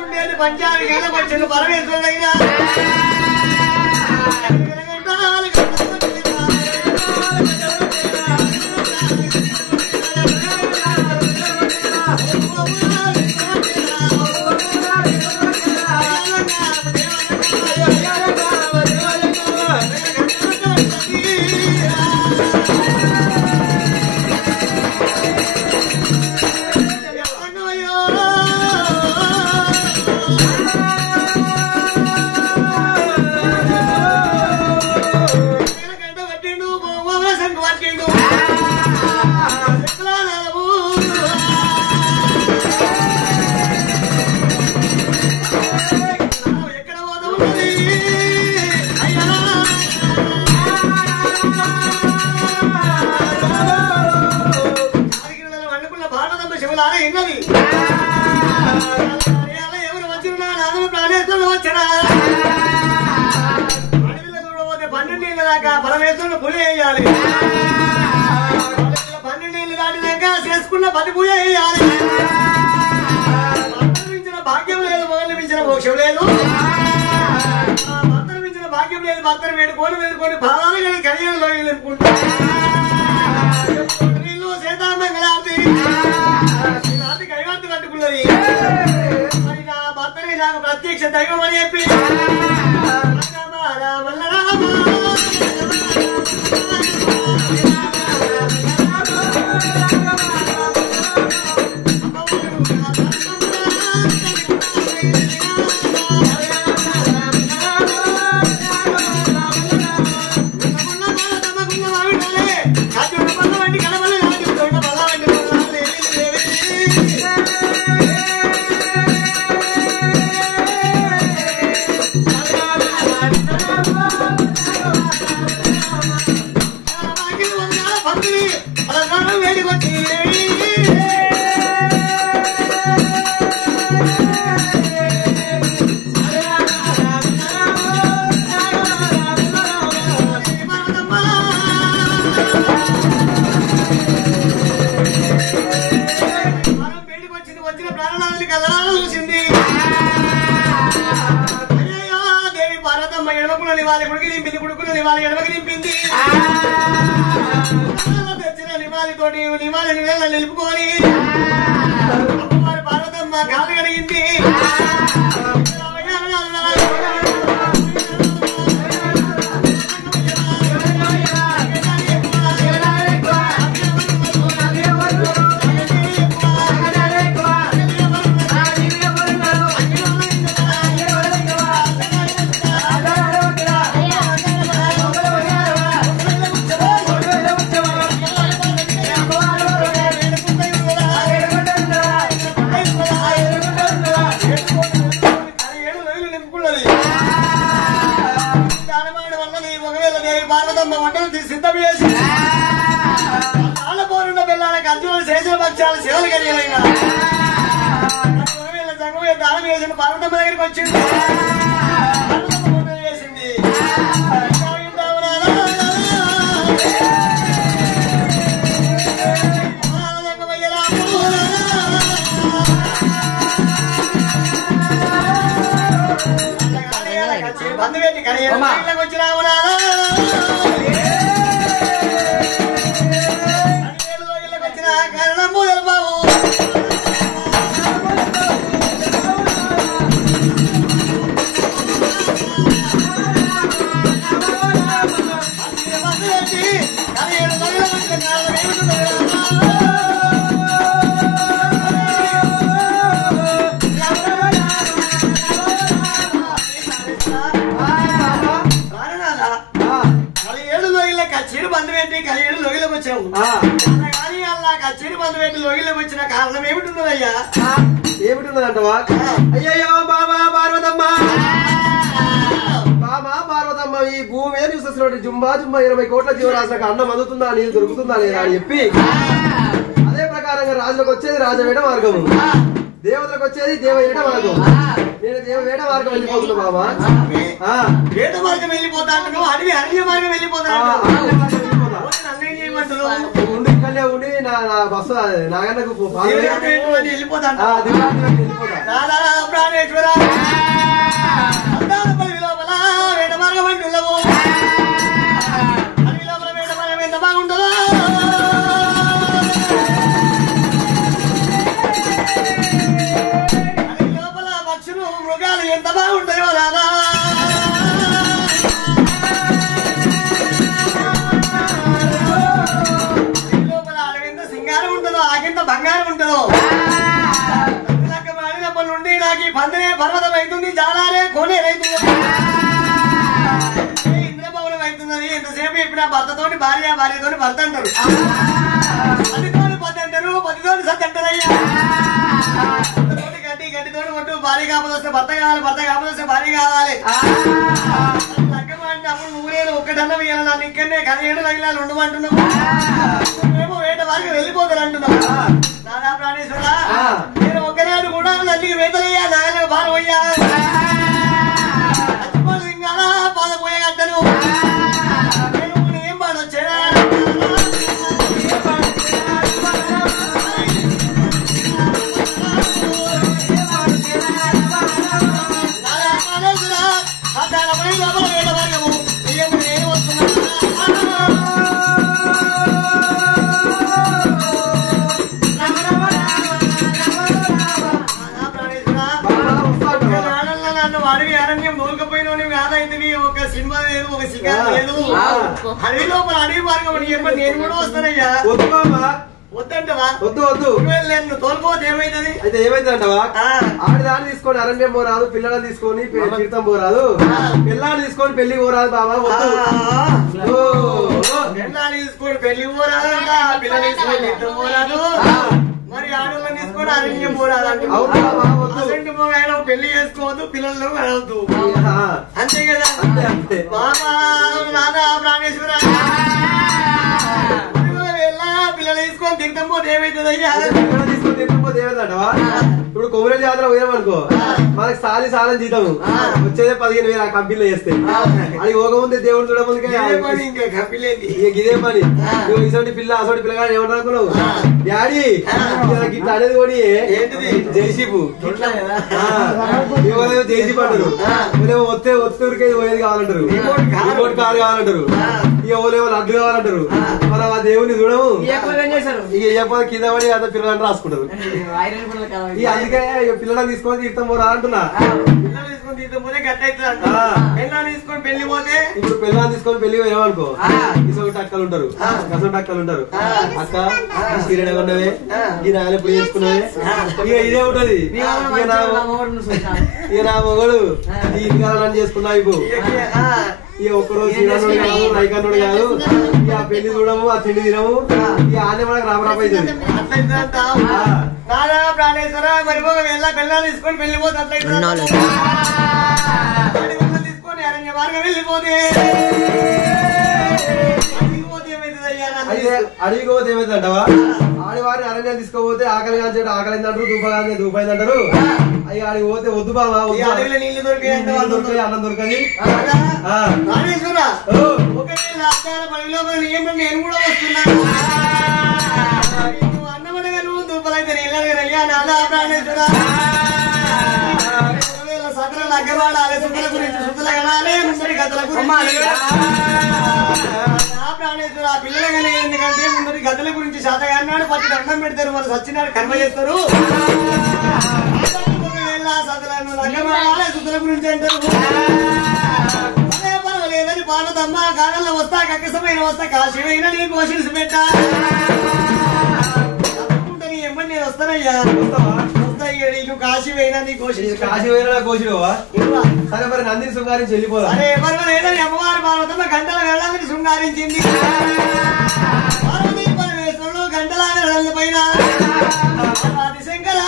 ఉండేది పంచాలి గెలపచ్చిన పరమేశ్వరుడైనా ఎవరు వచ్చినా నాన్న ప్రాణేశ్వరుడు వచ్చినా అడవిలో చూడబోతే 12 ఏళ్ళ దాకా పరమేశ్వరుడు పూజ చేయాలి 12 ఏళ్ళు దాటినాక చేసుకున్న 10 పూజ చేయాలి మించిన భాగ్యం లేదు మొగలు మించిన మోక్షం లేదు భర్తను మించిన భాగ్యం లేదు భర్తను వేడుకొని భావాలు కానీ కళ్యాణంలో నింపుకుంటా నీళ్ళు సీతామంగళాంతి కైవార్త కట్టుకున్నది మరి నా భర్తని నాకు ప్రత్యక్ష దైవం అని చెప్పి వచ్చిన ప్రాణాలని కలరాలు చూసింది అయ్యో దేవి భారతమ్మ ఎడమకుల నివాళి గుడికి నింపింది గుడుకుల నివాళి ఎడమకి నింపింది తెచ్చిన నివాళితోటి నివాళిని నిలుపుకొని అమ్మవారి భారతమ్మ కాలు కడిగింది సిద్ధం చేసి ఆలపోరున్న పిల్లలకి అర్జునులు చేసిన పక్షాలు సేవలు కలిగిన సంగమే దానం చేసిన భారతమ్మ దగ్గరికి వచ్చింది చేసింది బంధు పెట్టి కడిగిళ్ళకి వచ్చినావు కచ్చేరు బంధు పెట్టి కలియేడు లోగిలోకి వచ్చావు కానీ అలా కచ్చేరు బంధు పెట్టి లోగిలోకి వచ్చిన కారణం ఏమిటిన్నదయ్యా ఏమిటిన్నదంటవా అయ్యయ్యో బాబా పార్వతమ్మ బాబా పార్వతమ్మ ఈ భూమి చూసేసినట్టు జుంబా 20 కోట్ల జీవరాశులకు అన్నం అందుతుందా నీళ్ళు దొరుకుతుందా లేదా అని చెప్పి అదే ప్రకారంగా రాజులకు వచ్చేది రాజవేట మార్గము దేవతలకు వచ్చేది దేవవేట మార్గం నేను దేవవేట మార్గం వెళ్ళిపోతున్నా బాబా వేట మార్గం వెళ్ళిపోతా అడవి అరణ్య మార్గం వెళ్ళిపోతా ఉండి ఇక్కడే ఉండి నా బస్సు నాగన్నకు వెళ్ళిపోతా నాకు ఈ పందనే పర్వతం అవుతుంది జాలాలే కోనే రైతుంది ఇంద్రభవనం అవుతున్నది ఎంతసేపు చెప్పిన భర్తతోటి భార్యతోటి భర్త అంటారు పతితోటి పది అంటారు పతితోటి సత్ అంటారయ్యా గడ్డితోటి కొట్టు భార్య కాకపోతే వస్తే భర్త కావాలి భర్త కాకపోతే వస్తే భార్య కావాలి లగ్గమంటే అప్పుడు నువ్వు నేను ఒక్కటన్నా వేయాలి నన్ను ఇక్కడనే 17 లగ్నాలు ఉండమంటున్నావు మేము వేట వారికి వెళ్ళిపోతారు అంటున్నావు నాదా ప్రాణేశ్వరా నేను ఒక్కనాడు కూడా నల్లికి వేతలయ్యా నాయన భారం అయ్యా పాదపోయే గంటలు నేను ఏం పాడొచ్చేదా అడవి అరణ్యం దోలుకపోయిన కాదైతే ఒక సినిమా లేదు ఒక శిఖరం లేదు అడవి లోపల అడవి మార్గం నేను కూడా వస్తానయ్యా వద్దంటవా వద్దు వద్దు నేను తోలుకోవద్దు ఏమైతుంది అయితే ఏమైతుంది అంటవా ఆడదాన్ని తీసుకొని అరణ్యం పోరాదు పిల్లలను తీసుకొని తీర్థం పోరాదు పిల్లాన్ని తీసుకొని పెళ్లి పోరాదు బాబా పిల్లలు తీసుకొని పెళ్లి పోరాదంట పిల్లలు తీసుకొని తీర్థం పోరాదు మరి ఆడవాళ్ళని తీసుకొని అరణ్యం పోరాదంట పెళ్లి చేసుకోవద్దు పిల్లలు వెళ్ళవద్దు అంతే కదా బాబా నాదా ప్రాణేశ్వర పిల్లలు తీసుకొని తింటాం పోతే ఏమైతుంది అయ్యా తీసుకొని తింటాం పోతే ఏమైందంటవా ఇప్పుడు కొమరేలి జాతర పోయామనుకో మనకి సాలం జీతము వచ్చేదే 15,000 ఆ కంపెనీలో చేస్తే అది పోకముందే దేవుడు చూడముందుకే ఇంకా కంపెనీ ఇదే పని నువ్వు ఇసోటి పిల్ల అసోటి పిల్లగా ఏమంటారు అనుకున్నావు డాడీ ఇట్లా అనేది కూడా ఏంటిది జైసీపు జైసీపు అంటారు వస్తే ఒత్తూరికే పోయేది కావాలంటారు రిమోట్ కార్ కావాలంటారు ఇక ఓలేమో లడ్డు కావాలంటారు మనం ఆ దేవుని చూడము ఇక చెప్పదు కింద పడి అంత పిల్లలని రాసుకుంటారు అందుకే పిల్లలను తీసుకొని తీర్థం పోరా అంటున్నా తీసుకొని పెళ్లి పోతే ఇప్పుడు పిల్లలు తీసుకొని పెళ్లి పోయామనుకో ఇసొకటి అక్కలు ఉంటారు కసొకటి అక్కలు ఉంటారు అక్క సీరియడ్ ఉన్నవే ఈ నాయన ఇప్పుడు చేసుకున్నవే ఇక ఇదే ఉంటది ఇక నా మొగడు ఈ ఇంటికాలని చేసుకున్నా ఇప్పుడు ఇక ఒక్కరోజు శ్రీరాముడు కాదు రైకన్నుడు కాదు ఇక ఆ పెళ్లి చూడము ఆ తిండి తినము ఇక ఆనే మనకు రామరాపైతుంది ప్రాణేశ్వర మరి పిల్లలు తీసుకొని వెళ్ళిపోతే తీసుకొని అరణ్య మార్గం వెళ్ళిపోతే అడిగి పోతే ఏమైందంటవా ఆడివారిని అరణ్యం తీసుకోపోతే ఆకలి కాల్చేట ఆకలిందంటారు దూపగానే దూపైందంటారు అవి ఆడికి పోతే వద్దు బాబా నీళ్లు దొరికాయి అన్నం దొరకని నేను కూడా వస్తున్నాను అన్నమనగా నువ్వు దూపలైతే నీళ్ళయ్యా నాదా ప్రాణేశ్వర సకల నగ్గవాడాలి సుతుల గురించి సుతుల గడాలి ముందరి గతల గురించి ప్రాణేశ్వర ఆ పిల్లలగానే ఎందుకంటే ముందరి గతల గురించి శాతగాన్నాడు పట్టి దండం పెడతారు వాళ్ళు సచ్చినాడు కర్మ చేస్తారు సతులను నగ్గవాడాలి సుతుల గురించి అంటారు పర్వాలేదని పాలదమ్మ కాగల్లో వస్తా కక్కసమైన వస్తా కాశీవైన నీ కోషిల్సి పెట్టా నీ ఎంబడి నేను వస్తానయ్యా నీకు కాశీ అయినా నీ కాశీ అయినా కోసివా సరే మరి నందిని శృంగారించి వెళ్ళిపోదా అరే పర్వాలేదని అమ్మవారి పార్వతమ్మ గంటల వెళ్ళాలని శృంగారించింది పార్వతీ పరమేశ్వరుడు గంటల పైన శంకర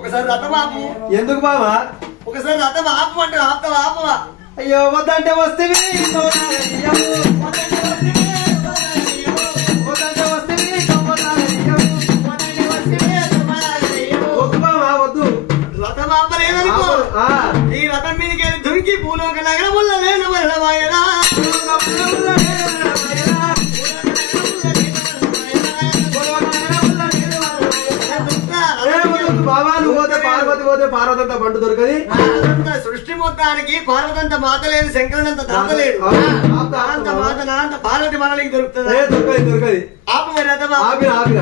ఒకసారి రథం ఆపు ఎందుకు బాబా ఒకసారి రథం ఆపు అంటే ఆపవా అయ్యో వద్దంటే వస్తే వద్దు రథం ఆపలేదనుకో ఈ రథం మీదకి వెళ్ళి దురికి భూలోక నగరముల నేను వెళ్ళవాయనా పోతే పార్వతంత బంటు దొరకది. సృష్టి మొత్తానికి పార్వతంత మాత లేదు, శంకరుడంత దాత లేదు. అంత పార్వతి మనకి దొరుకుతుంది. దొరకది. ఆపు మరి ఆపిన ఆపిన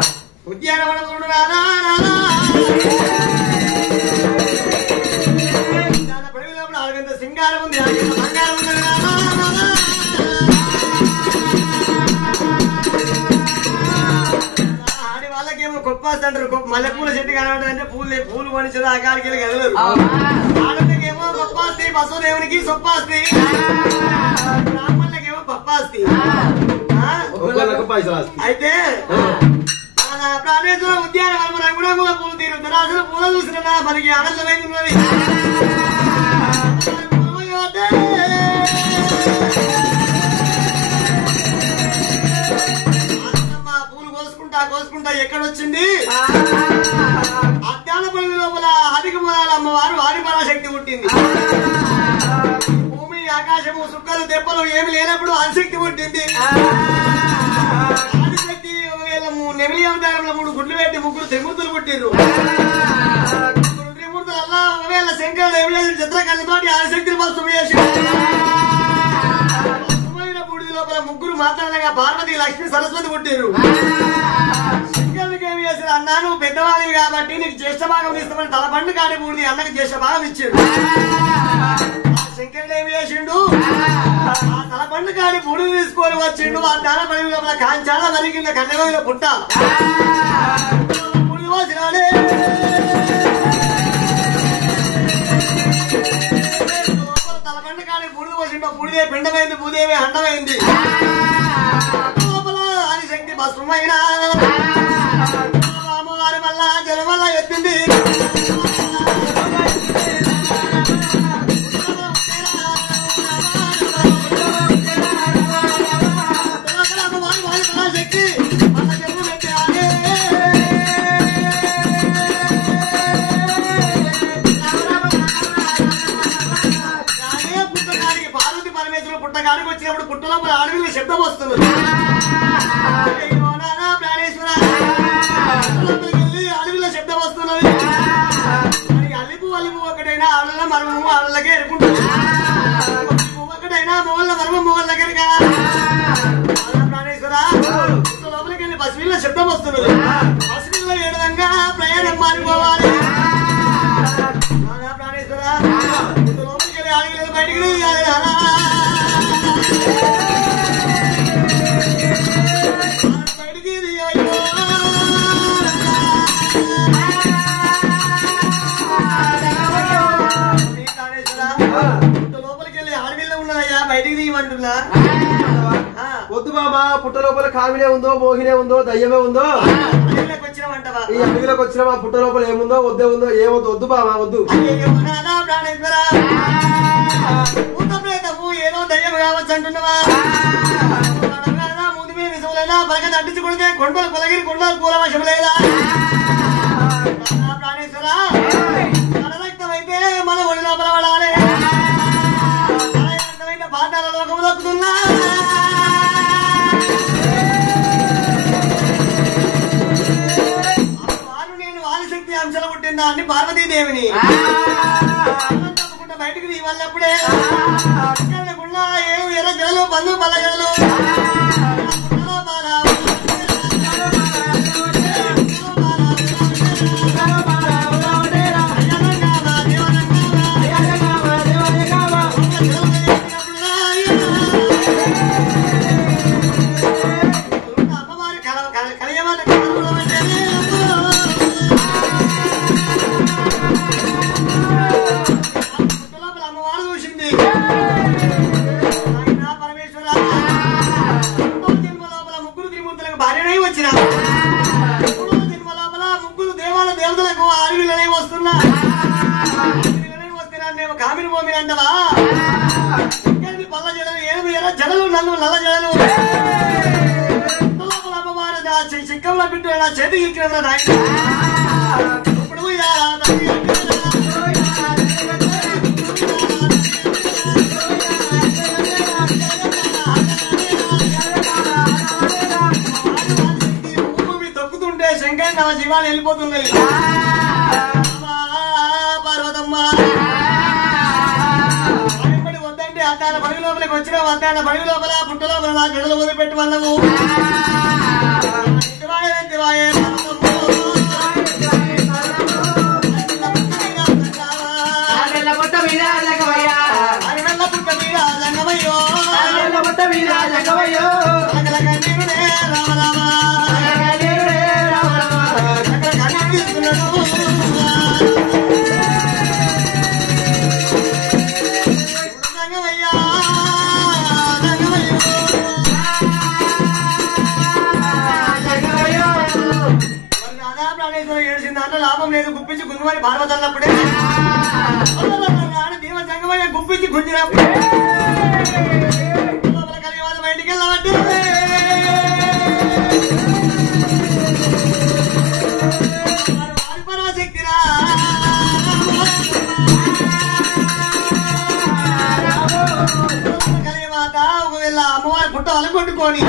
ఉద్యానవనముడు రాదా పడిలోపల అరగంత సింగారం ఉంది, అరగంత బంగారం ఉంది. ఆడి వాళ్ళకేమో కొప్పాస్ అంటారు. మల్లెపూల చెట్టు కనబడంటే పూలు కొనిచ్చేది ఆ కాడికి కదలరు. ఆడకేమో గొప్పాస్తి, బసవదేవునికి సొప్పాస్తి, బ్రాహ్మణులకేమో పప్పాస్తి. అయితే ప్రాణేశ్వర ఉద్యానవనం రంగురంగుల పూలు తీరుతుంది. అసలు పూల చూసిన మనకి ఆనందమైనది. పూలు కోసుకుంటా ఎక్కడొచ్చింది? అద్దానపల్లి లోపల అధిక మూలాల అమ్మవారు ఆదిపరాశక్తి పుట్టింది. భూమి ఆకాశము సుక్కలు దెబ్బలు ఏమి లేనప్పుడు ఆదిశక్తి పుట్టింది. ఆదిశక్తి నెమిలి అవతారంలో 3 గుడ్లు పెట్టి 3 త్రిమూర్తులు పుట్టిర్రు. 3 త్రిమూర్తులు అల్లా ఒకవేళ శంకరుడు ఏమి లేదు చిత్రకళతోటి ఆదిశక్తిని పసుపు చేసి పసుమైన బూడిది లోపల 3 మాత్రమే పార్వతి, లక్ష్మి, సరస్వతి పుట్టిర్రు. శంకరుడికి ఏమి చేశారు? అన్నా నువ్వు పెద్దవాడివి కాబట్టి నీకు జ్యేష్ఠ భాగం ఇస్తామని తల పండు కాడి బూడిది అన్నకి జ్యేష్ఠ భాగం ఇచ్చాడు. శంకరుడు ఏమి చేసిండు? ఆ తల పండు కాడి బూడిది తీసుకొని వచ్చిండు. ఆ దాన పడి లోపల కాంచాల మరి కింద కన్నెగోయిలో పుట్ట బూడిది పోసినాడే. తల పండు కాడి బూడిది పోసిండు. బూడిదే పిండమైంది, భూదేవి అండమైంది. లోపల ఆదిశక్తి భస్మైన అమ్మవారి వల్ల జలం వల్ల ఎత్తింది. పార్వతి పరమేశ్వరుడు పుట్టగాడికి వచ్చినప్పుడు పుట్టలో అడవిలో శబ్దం వస్తుంది. ప్రాణేశ్వర అడవిలో శబ్దం వస్తున్నది. అల్లిపు అల్లిపు ఒకటైనా ఆడల మర్మము ఆడలకే ఎరుకుంటుంది. ఒకటైనా మొగళ్ళ మర్మం మొగళ్ళ దగ్గర ప్రాణేశ్వర లోపలికి వెళ్ళి పసిపిల్ల శబ్దం వస్తున్నది. పసిపిల్ల ఏ విధంగా ప్రయాణం మారిపోవాలి. ప్రాణేశ్వర లోపలికి వెళ్ళి ఆడవిలో బయటికి లోపలికి వెళ్ళి ఆడవిల్ల ఉన్నదయ్యా, బయటికి తీయమంటున్నా. వద్దు బామా, పుట్ట లోపల కామినే ఉందో, మోహినే ఉందో, దయ్యమే ఉందో. అడవిలోకి వచ్చినామంటవా? ఈ అడవిలోకి వచ్చినా మా పుట్ట లోపల ఏముందో, వద్దే ఉందో, ఏమొద్దు. వద్దు బామా, వద్దు. ప్రాణేశ్వర భూతప్రేతము ఏదో దయ్యం కావచ్చు అంటున్నావా? ముందు మీద విషములేదా? పలక తట్టించి కొడితే కొండలు కొలగిరి కొండలు పూల వశం లేదా? ప్రాణేశ్వర రక్తం అయితే మన ఒడి లోపల పడాలి. పాతాల లోకము దొక్కుతున్నా. నేను ఆదిశక్తి అంశాలు పుట్టిందా అని పార్వతీదేవిని తప్పకుండా బయటకు తీ వాళ్ళప్పుడే ఏం ఎర్ర జడలు బంధు పల్ల జడలు అమ్మవారు చూసింది. పరమేశ్వర జన్మ లోపల 3 త్రిమూర్తులకు భార్యనై వచ్చిన 3వ జన్మ లోపల 3 దేవాల దేవతలకు అడవిలోనే వస్తున్నా. అడవిలోనే వస్తున్నా మేము కామిని భూమి అంటవా? పల్ల జడలు ఏమి ఎర్ర జడలు నల్ల జడలు లోపల అమ్మవారు చిక్కంలో బిడ్డ నా చేతికి ఇచ్చిన నాయన ఇప్పుడు భూమి తొక్కుతుంటే శంకర్ నా జీవాలు వెళ్ళిపోతున్నాయి. వద్దంటే అద్దాల బడుగు లోపలికి వచ్చిన అద్దాల బడుగు లోపల పుట్ట లోపల నా జడలు వదిలిపెట్టి వల్లము లాభం లేదు గుప్పించి గుంజుమని భారవతన్నప్పుడే దీవ సంగమయ్య గుప్పించి గుంజినప్పుడు కలివాద బయటికి వెళ్ళబట్టి పరాశక్తిరా కలివాత ఒకవేళ అమ్మవారి పుట్ట అలగొట్టుకొని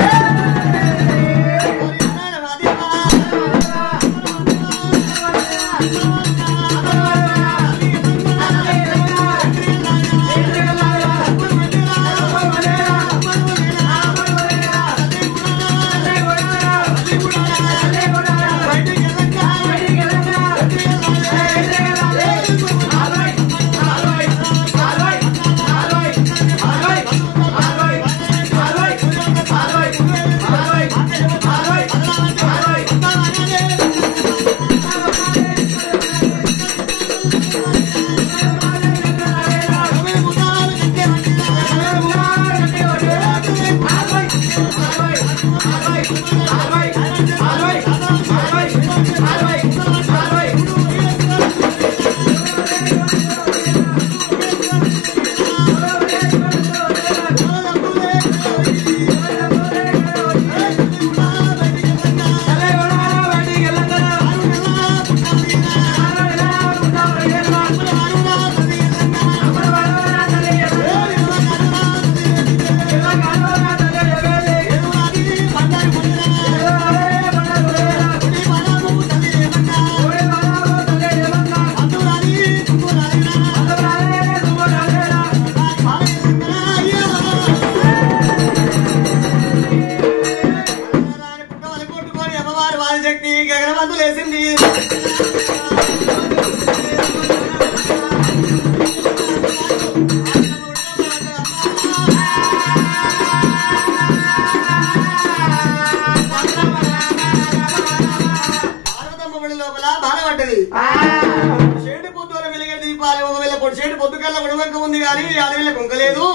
ఉంది కానీ అడవిలో కుంకలేదు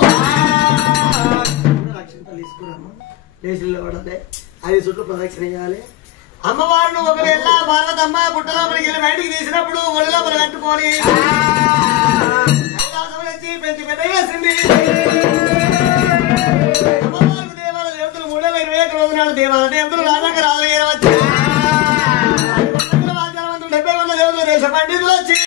అది చుట్టూ ప్రదక్షిణ చేయాలి అమ్మవారిని ఒకవేళ పార్వతమ్మ పుట్టలోపలికి వెళ్ళి బయటికి తీసినప్పుడు ఒడి లోపల కట్టుకొని వచ్చి పెంచి పెద్ద చేసింది అమ్మవారికి దేవాల దేవతలు 321 రోజు నాడు దేవాల దేవతలు రాజాక రాజు వచ్చి 70 మంది దేవతలు దేశ పండితులు వచ్చి